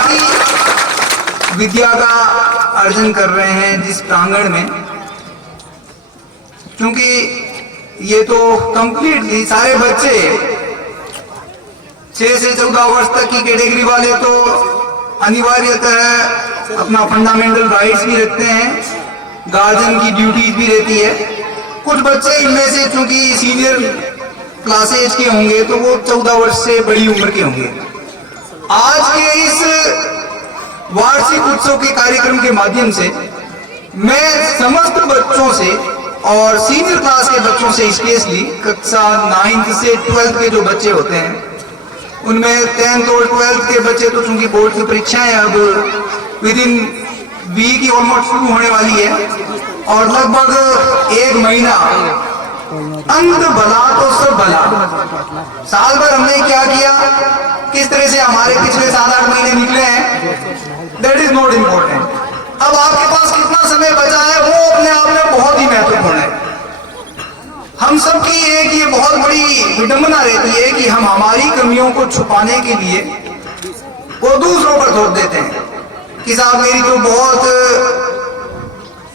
की विद्या का अर्जन कर रहे हैं जिस प्रांगण में, क्योंकि ये तो कंप्लीटली सारे बच्चे 6 से 14 वर्ष तक की कैटेगरी वाले तो अनिवार्यतः अपना फंडामेंटल राइट्स भी रखते हैं, गार्जियन की ड्यूटीज भी रहती है। कुछ बच्चे इनमें से चूंकि सीनियर क्लासेज के होंगे तो वो 14 वर्ष से बड़ी उम्र के होंगे। आज के इस वार्षिक उत्सव के कार्यक्रम के माध्यम से मैं समस्त बच्चों से और सीनियर क्लास के बच्चों से स्पेशली कक्षा 9th से 12th के जो बच्चे होते हैं, उनमें 10th और 12th के बच्चे तो चूंकि बोर्ड की परीक्षाएं अब विद इन वीक ही ऑलमोस्ट शुरू होने वाली है और लगभग 1 महीना अंत भला तो सब भला। साल भर हमने क्या किया, किस तरह से हमारे पिछले 7-8 महीने निकले हैं, दैट इज नॉट इम्पोर्टेंट। अब आपके पास कितना समय बचा है वो अपने आप में बहुत ही महत्वपूर्ण है। हम सबकी एक ये बहुत बड़ी विडंबना रहती है कि हम हमारी कमियों को छुपाने के लिए वो दूसरों पर थोप देते हैं कि साहब मेरी तो बहुत,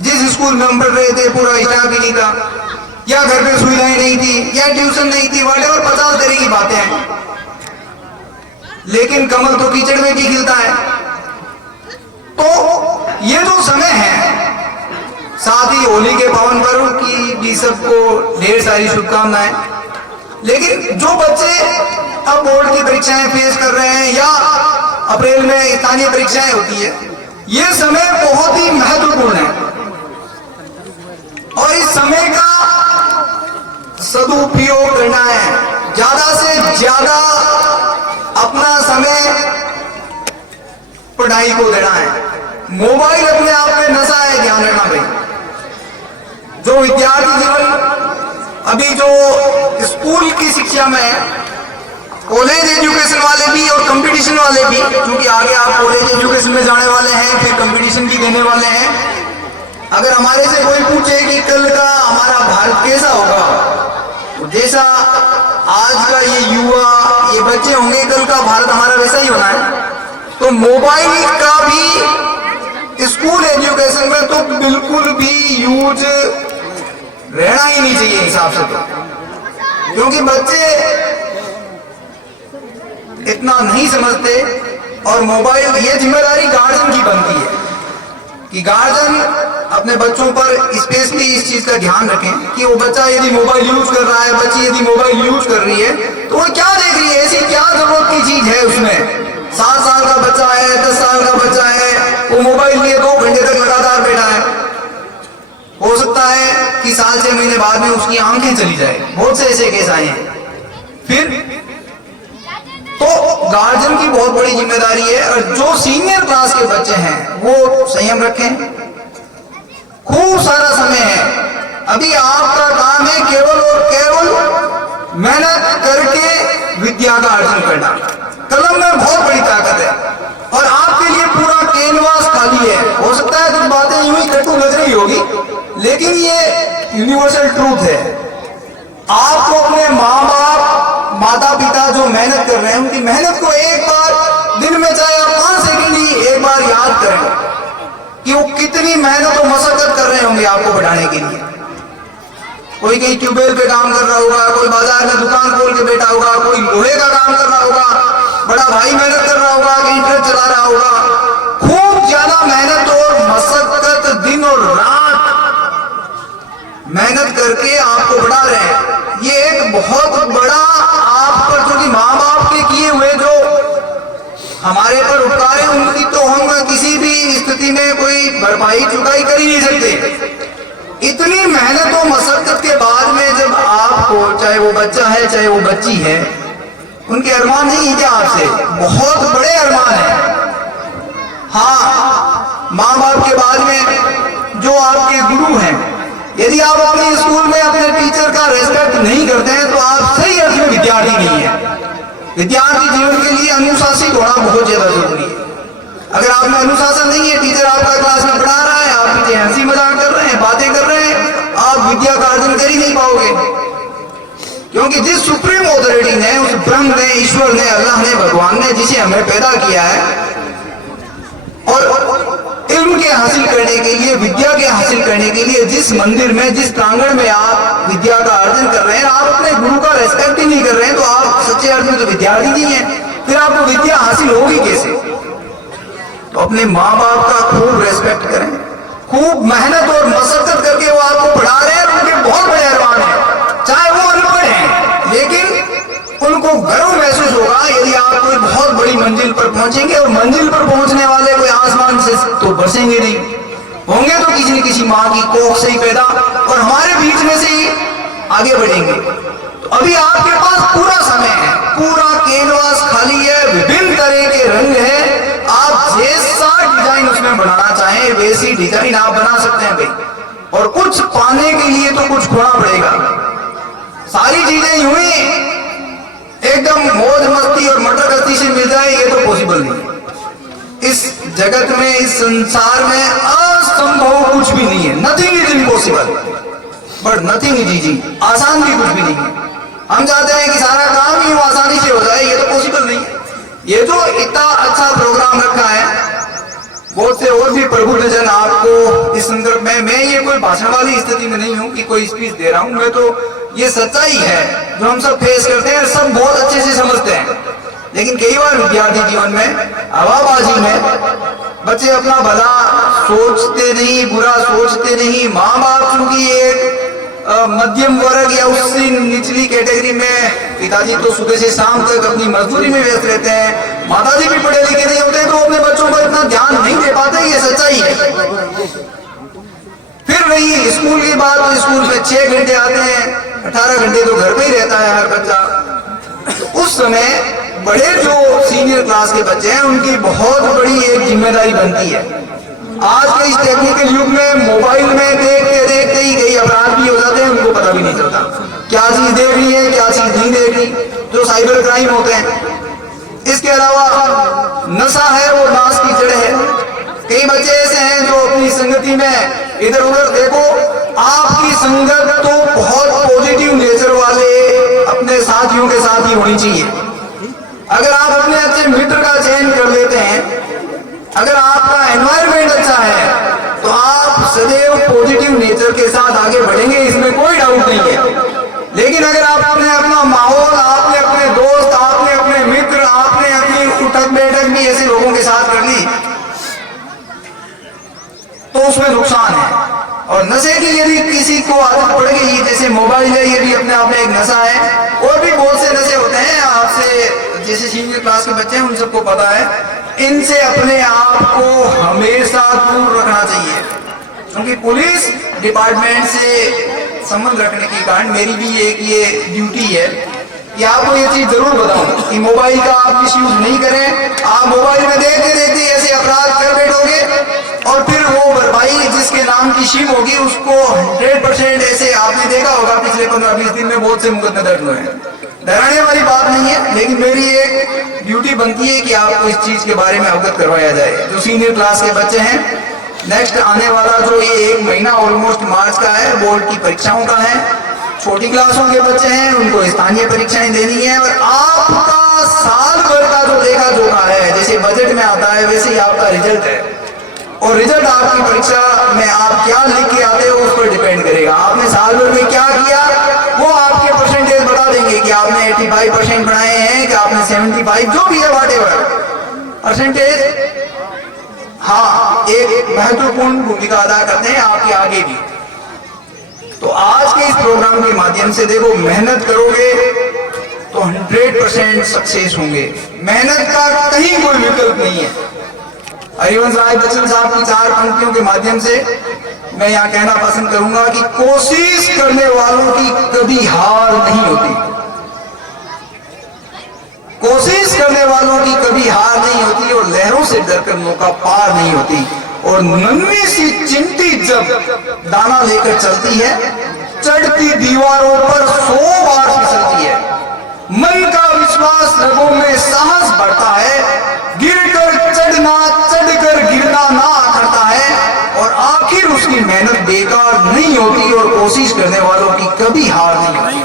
जिस स्कूल में हम पढ़ रहे थे पूरा स्टाफ ही नहीं था, या घर पे सुविधाएं नहीं थी, या ट्यूशन नहीं थी, वॉटेवर 50 तरह की बातें हैं। लेकिन कमल तो कीचड़ में भी खिलता है। तो ये जो समय है, साथ ही होली के पावन पर्व की भी सबको ढेर सारी शुभकामनाएं। लेकिन जो बच्चे अब बोर्ड की परीक्षाएं फेस कर रहे हैं या अप्रैल में स्थानीय परीक्षाएं होती है, ये समय बहुत ही महत्वपूर्ण है और इस समय का सदुपयोग करना है। ज्यादा से ज्यादा अपना समय पढ़ाई को देना है। मोबाइल अपने आप में नशा है, ध्यान रखना भाई। जो विद्यार्थी जीवन अभी जो स्कूल की शिक्षा में है, कॉलेज एजुकेशन वाले भी और कंपटीशन वाले भी, क्योंकि आगे आप कॉलेज एजुकेशन में जाने वाले हैं, फिर कंपटीशन भी देने वाले हैं। अगर हमारे से कोई पूछे कि कल का हमारा भारत कैसा होगा, तो जैसा आज का ये युवा, ये बच्चे होंगे, कल का भारत हमारा वैसा ही होना है। तो मोबाइल का भी स्कूल एजुकेशन में तो बिल्कुल भी यूज रहना ही नहीं चाहिए हिसाब से, तो क्योंकि बच्चे इतना नहीं समझते। और मोबाइल, ये जिम्मेदारी गार्जियन की बनती है कि गार्जियन अपने बच्चों पर स्पेशली इस चीज का ध्यान रखें कि वो बच्चा यदि मोबाइल यूज कर रहा है, बच्ची यदि मोबाइल यूज कर रही है, तो वो क्या देख रही है, ऐसी क्या जरूरत की चीज है उसमें। 7 साल का बच्चा है, 10 साल का बच्चा है, वो मोबाइल लिए 2 घंटे तक लगातार बैठा है, हो सकता है कि साल 6 महीने बाद में उसकी आंखें चली जाए। बहुत से ऐसे केस आए हैं। फिर तो गार्जियन की बहुत बड़ी जिम्मेदारी है। और जो सीनियर क्लास के बच्चे हैं वो संयम रखें। खूब सारा समय है, अभी आपका काम है केवल और केवल मेहनत करके विद्या का अर्जन करना। कलम में बहुत बड़ी ताकत है और आपके लिए पूरा कैनवास खाली है। हो सकता है कुछ बातें यूं ही कटु लग रही होगी, लेकिन ये यूनिवर्सल ट्रूथ है। आपको अपने माँ बाप, माता पिता जो मेहनत कर रहे हैं, उनकी मेहनत को एक बार दिन में चाहे आप 5 सेकंड ही एक बार याद करें कि वो कितनी मेहनत और मशक्कत कर रहे होंगे आपको बढ़ाने के लिए। कोई कहीं ट्यूबवेल पे काम कर रहा होगा, कोई बाजार में दुकान खोल के बैठा होगा, कोई लोहे का काम कर रहा होगा, बड़ा भाई मेहनत कर रहा होगा, कहीं ट्रक चला रहा होगा। खूब ज्यादा मेहनत और मशक्कत, दिन और रात मेहनत करके आपको बढ़ा रहे हैं। ये एक बहुत बड़ा आप पर, क्योंकि माँ बाप के किए हुए जो हमारे पर उपकार है, उनकी तो हम किसी भी स्थिति में कोई भरपाई चुकाई कर ही नहीं सकते। इतनी मेहनत और मशक्कत के बाद में जब आपको, चाहे वो बच्चा है चाहे वो बच्ची है, उनके अरमान नहीं है क्या आपसे? बहुत बड़े अरमान है। हाँ, माँ बाप के बाद में जो आपके गुरु हैं, यदि आप अपने स्कूल में अपने टीचर का रेस्पेक्ट नहीं करते हैं तो आप सही अर्थ में विद्यार्थी नहीं है। विद्यार्थी जीवन के लिए अनुशासित होना बहुत ज्यादा जरूरी है। अगर आप में अनुशासन नहीं है, टीचर आपका क्लास में पढ़ा रहा है, आप पीछे हंसी मजाक कर रहे हैं, बातें कर रहे हैं, आप विद्या का अर्जन कर ही नहीं पाओगे। क्योंकि जिस सुप्रीम ऑथोरिटी ने, उस ब्रह्म ने, ईश्वर ने, अल्लाह ने, भगवान ने जिसे हमें पैदा किया है, और इल्म के हासिल करने के लिए, विद्या के हासिल करने के लिए जिस मंदिर में, जिस प्रांगण में आप विद्या का अर्जन कर रहे हैं, आप अपने गुरु का रेस्पेक्ट ही नहीं कर रहे हैं, तो आप सच्चे अर्थ में तो विद्यार्थी नहीं है, फिर आपको विद्या हासिल होगी कैसे? तो अपने माँ बाप का खूब रेस्पेक्ट करें, खूब मेहनत और मशक्कत करके वो आपको पढ़ा रहे हैं, उनके बहुत बड़े अरमान है, चाहे वो अनपढ़ हैं, लेकिन उनको गर्व महसूस होगा यदि आप कोई बहुत बड़ी मंजिल पर पहुंचेंगे। और मंजिल पर पहुंचने वाले कोई आसमान से तो बरसेंगे नहीं, होंगे तो किसी न किसी माँ की कोख से ही पैदा, और हमारे बीच में से ही आगे बढ़ेंगे। तो अभी आपके पास पूरा समय है, पूरा कैनवास खाली है, विभिन्न तरह के रंग है, आप जैसा डिजाइन उसमें बनाना चाहें वैसी डिजाइन आप बना सकते हैं भाई। और कुछ पाने के लिए तो कुछ खोना पड़ेगा। सारी चीजें यूं ही एकदम मौज मस्ती और मटर गस्ती से मिल जाए ये तो पॉसिबल नहीं। इस जगत में, इस संसार में असंभव कुछ भी नहीं है। Nothing is impossible, but nothing is easy. आसान भी कुछ भी नहीं है। हम चाहते हैं कि सारा काम ही आसानी से हो जाए, ये तो पॉसिबल नहीं है। ये जो इतना अच्छा प्रोग्राम रखा है, बहुत से और भी प्रबुद्धजन आपको इस संदर्भ में, मैं ये कोई भाषण वाली स्थिति में नहीं हूं कि कोई स्पीच दे रहा हूं, मैं तो ये सच्चाई है जो हम सब फेस करते हैं, सब बहुत अच्छे से समझते हैं। लेकिन कई बार विद्यार्थी जीवन में, हवाबाजी में बच्चे अपना भला सोचते नहीं, बुरा सोचते नहीं। माँ बाप चूंकि एक मध्यम वर्ग या उससे निचली कैटेगरी में, पिताजी तो सुबह से शाम तक अपनी मजदूरी में व्यस्त रहते हैं, माताजी भी पढ़े लिखे नहीं होते, तो अपने बच्चों पर इतना ध्यान नहीं दे पाते, ये सच्चाई है। फिर वही स्कूल की बात, तो स्कूल में 6 घंटे आते हैं, 18 घंटे तो घर पे ही रहता है हर बच्चा। उस समय बड़े जो सीनियर क्लास के बच्चे हैं उनकी बहुत बड़ी एक जिम्मेदारी बनती है। आज के इस टेक्निकल युग में मोबाइल में देखते देखते ही कई अपराध भी हो जाते हैं, उनको पता भी नहीं चलता क्या चीज देख रही है, क्या चीज नहीं देख रही, जो साइबर क्राइम होते हैं। इसके अलावा नशा है वो नाश की जड़ है। कई बच्चे ऐसे हैं जो अपनी संगति में इधर उधर, देखो आपकी संगत तो बहुत पॉजिटिव नेचर वाले अपने साथियों के साथ ही होनी चाहिए। अगर आप अपने अच्छे मित्र का चयन कर लेते हैं, अगर आपका एनवायरनमेंट अच्छा है, तो आप सदैव पॉजिटिव नेचर के साथ आगे बढ़ेंगे, इसमें कोई डाउट नहीं है। लेकिन अगर आपने अपना माहौल, आपने अपने दोस्त, आपने अपने मित्र, आपने अपनी उठक बैठक भी ऐसे लोगों के साथ कर ली, तो उसमें नुकसान है। और नशे की यदि किसी को आदत पड़ गई, जैसे मोबाइल है, ये भी अपने आप में एक नशा है, और भी बहुत से नशे होते हैं। आपसे जैसे सीनियर क्लास के बच्चे हैं उन सबको पता है, इनसे अपने आप को हमेशा दूर रखना चाहिए। क्योंकि पुलिस डिपार्टमेंट से संबंध रखने के कारण मेरी भी एक ये ड्यूटी है कि आपको ये चीज जरूर बताऊं कि मोबाइल का आप मिसयूज नहीं करें। आप मोबाइल में देखते देखते ऐसे अपराध कर बैठोगे, और फिर वो भरपाई जिसके नाम की शीम होगी उसको 100% ऐसे, आपने देखा होगा पिछले 15-20 दिन में बहुत से मुकदमे दर्ज हुए हैं। डराने वाली बात नहीं है, लेकिन मेरी एक ड्यूटी बनती है कि आपको इस चीज के बारे में अवगत करवाया जाए। जो सीनियर क्लास के बच्चे हैं, नेक्स्ट आने वाला जो ये 1 महीना ऑलमोस्ट मार्च का है, बोर्ड की परीक्षाओं का है। छोटी क्लासों के बच्चे हैं, उनको स्थानीय परीक्षाएं देनी है, और आपका साल भर का जो लेखा जोखा है, जैसे बजट में आता है वैसे ही आपका रिजल्ट है। और रिजल्ट आपकी परीक्षा में आप क्या लिख के आते हो उस पर डिपेंड करेगा। आपने साल भर में क्या किया, वो आपके परसेंटेज बता देंगे कि आपने 85% बनाए हैं, कि आपने 75, जो भी है व्हाटएवर परसेंटेज, हाँ, एक महत्वपूर्ण भूमिका अदा करते हैं आपके आगे भी। तो आज के इस प्रोग्राम के माध्यम से देखो, मेहनत करोगे तो 100% सक्सेस होंगे। मेहनत का कहीं कोई विकल्प नहीं है। हरिवंश राय बच्चन साहब की 4 पंक्तियों के माध्यम से मैं यहाँ कहना पसंद करूंगा कि कोशिश करने वालों की कभी हार नहीं होती। कोशिश करने वालों की कभी हार नहीं होती, और लहरों से डरकर नौका पार नहीं होती। और नन्ही सी चिंटी जब दाना लेकर चलती है, चढ़ती दीवारों पर 100 बार फिसलती है। मन का विश्वास रगों में साहस बढ़ता है, गिरकर चढ़ना, चढ़कर गिरना ना करता है, और आखिर उसकी मेहनत बेकार नहीं होती, और कोशिश करने वालों की कभी हार नहीं होती।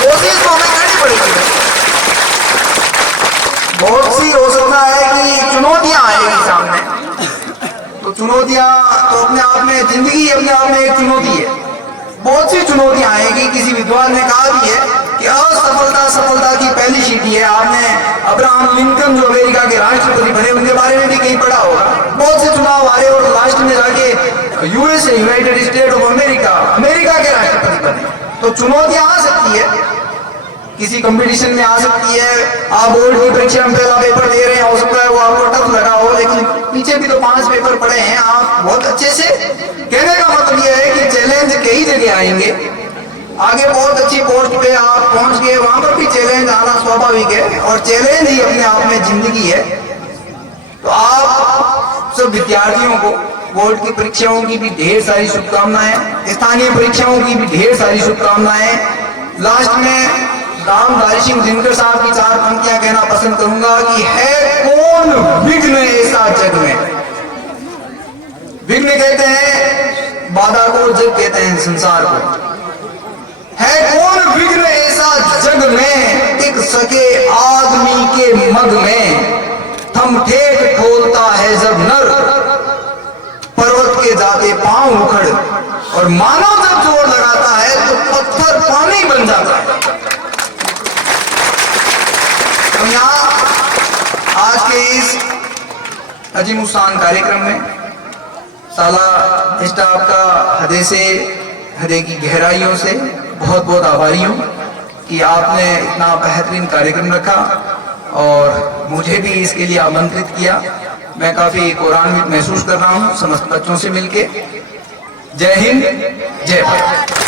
कोशिश तो हमें करनी पड़ेगी। बहुत सी हो सकता है कि चुनौतियां आए, चुनौतियां तो अपने आप में, जिंदगी अपने आप में एक चुनौती है। बहुत सी चुनौतियां आएगी। किसी विद्वान ने कहा भी है कि असफलता सफलता की पहली सीढ़ी है। आपने अब्राहम लिंकन जो अमेरिका के राष्ट्रपति बने, उनके बारे में भी कहीं पढ़ा होगा। बहुत से चुनाव आ रहे और लास्ट में जाके USA, United state of America, America के राष्ट्रपति बने। तो चुनौतियां आ सकती है, किसी कंपटीशन में आ सकती है। आप बोर्ड की परीक्षा में पहला पेपर दे रहे हैं, हो सकता है वो आपको टफ लगा हो, लेकिन पीछे भी तो 5 पेपर पड़े हैं, आप बहुत अच्छे से। कहने का मतलब यह है कि चैलेंज कई जगह आएंगे। आगे बहुत अच्छी पोस्ट पे आप पहुंच गए, वहां पर भी चैलेंज आना स्वाभाविक है, और चैलेंज ही अपने आप में जिंदगी है। तो आप सब विद्यार्थियों को बोर्ड की परीक्षाओं की भी ढेर सारी शुभकामनाएं, स्थानीय परीक्षाओं की भी ढेर सारी शुभकामनाएं। लास्ट में राम धारी सिंह दिनकर साहब की 4 पंक्तियां कहना पसंद करूंगा कि है कौन विघ्न ऐसा जग में। विघ्न कहते हैं बाधा को, जग कहते हैं संसार को। है कौन विघ्न ऐसा जग में, टिक सके आदमी के मग में। थम ठेठ खोलता है जब नर, पर्वत के जाते पांव उखड़। और मानव जब जोर लगाता है तो पत्थर पानी बन जाता है। हम यहाँ आज के इस अजीमुशान कार्यक्रम में साला स्टाफ का हृदय की गहराइयों से बहुत बहुत आभारी हूँ कि आपने इतना बेहतरीन कार्यक्रम रखा और मुझे भी इसके लिए आमंत्रित किया। मैं काफी गौरवान्वित महसूस कर रहा हूँ समस्त बच्चों से मिलके। जय हिंद, जय भारत।